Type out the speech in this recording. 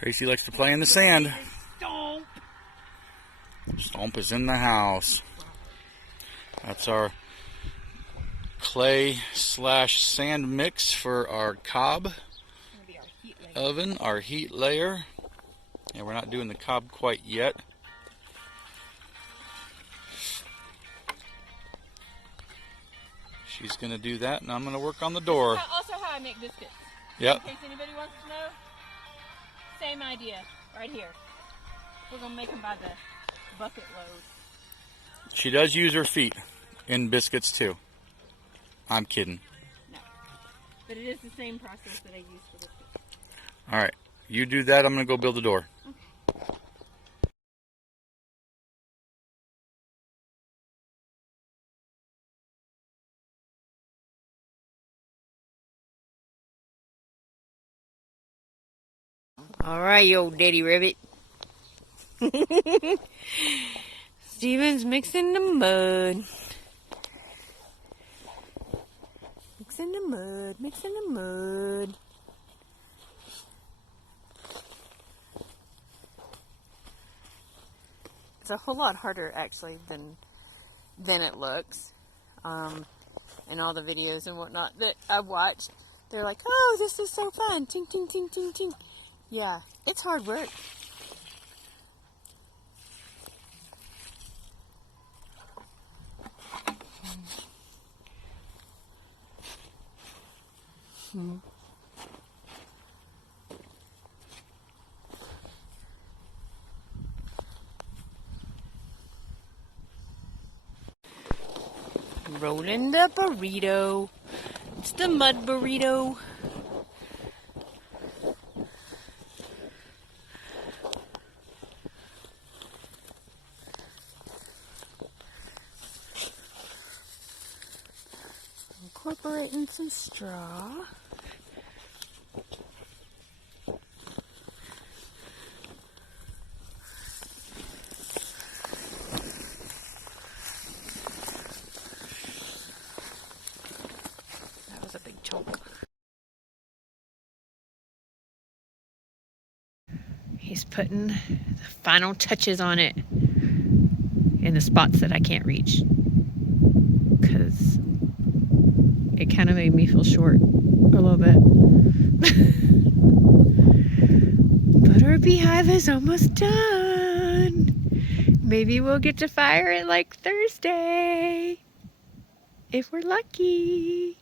Tracy likes to play in the sand. Stomp. Stomp is in the house. That's our clay / sand mix for our cob oven, our heat layer. And we're not doing the cob quite yet. She's going to do that, and I'm going to work on the door. Also how I make biscuits. Yep. In case anybody wants to know, same idea, right here. We're going to make them by the bucket load. She does use her feet in biscuits too. I'm kidding. No. But it is the same process that I use for biscuits. Alright, you do that, I'm going to go build the door. Okay. All right, you old daddy rabbit. Steven's mixing the mud. Mixing the mud, mixing the mud. It's a whole lot harder actually than it looks. In all the videos and whatnot that I've watched, they're like, "Oh, this is so fun! Ting, ting, ting, ting, ting." Yeah, it's hard work. Rolling the burrito. It's the mud burrito. Incorporating some straw. That was a big chunk. He's putting the final touches on it in the spots that I can't reach, because it kind of made me feel short a little bit. But our beehive is almost done. Maybe we'll get to fire it like Thursday, if we're lucky.